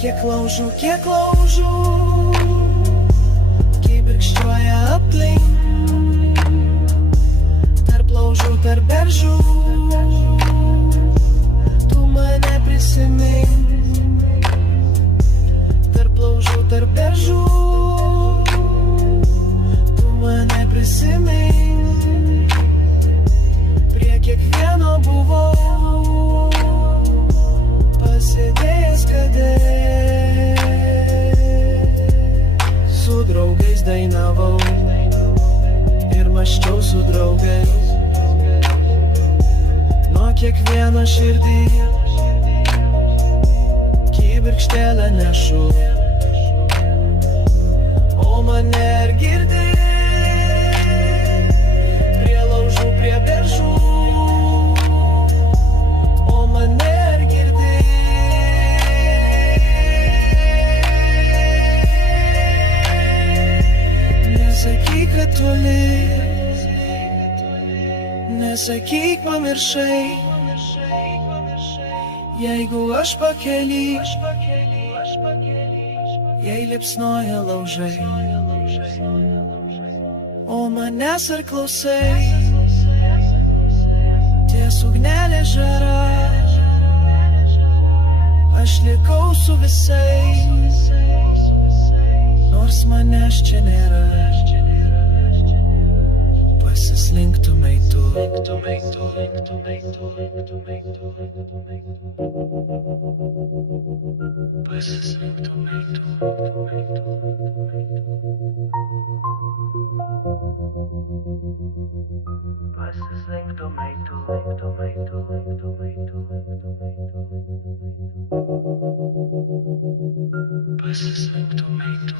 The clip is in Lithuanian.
Kiek laužų kibirkščiuoja aplink, tarp laužų, tarp beržų, tu mane prisimink. Tarp laužų, tarp beržų, tu mane prisimink. Prie kiekvieno buvau pasidėjęs kadė. Su draugais dainavau ir mąsčiau su draugais. Nuo kiekvieno širdį kibirkštėlę nešu. O mane ar girdi prie laužų, prie beržų? O mane ar girdi? Nesakyk, kad toli, nesakyk, pamiršai. Jeigu aš pakely, jei liepsnoja laužai, o manęs ar klausai? Ties ugnelė žara, aš likau su visais, nors manęs čia nėra. Pasislinktumei tu, pasislinktumei tu. Pasislinktumei tu.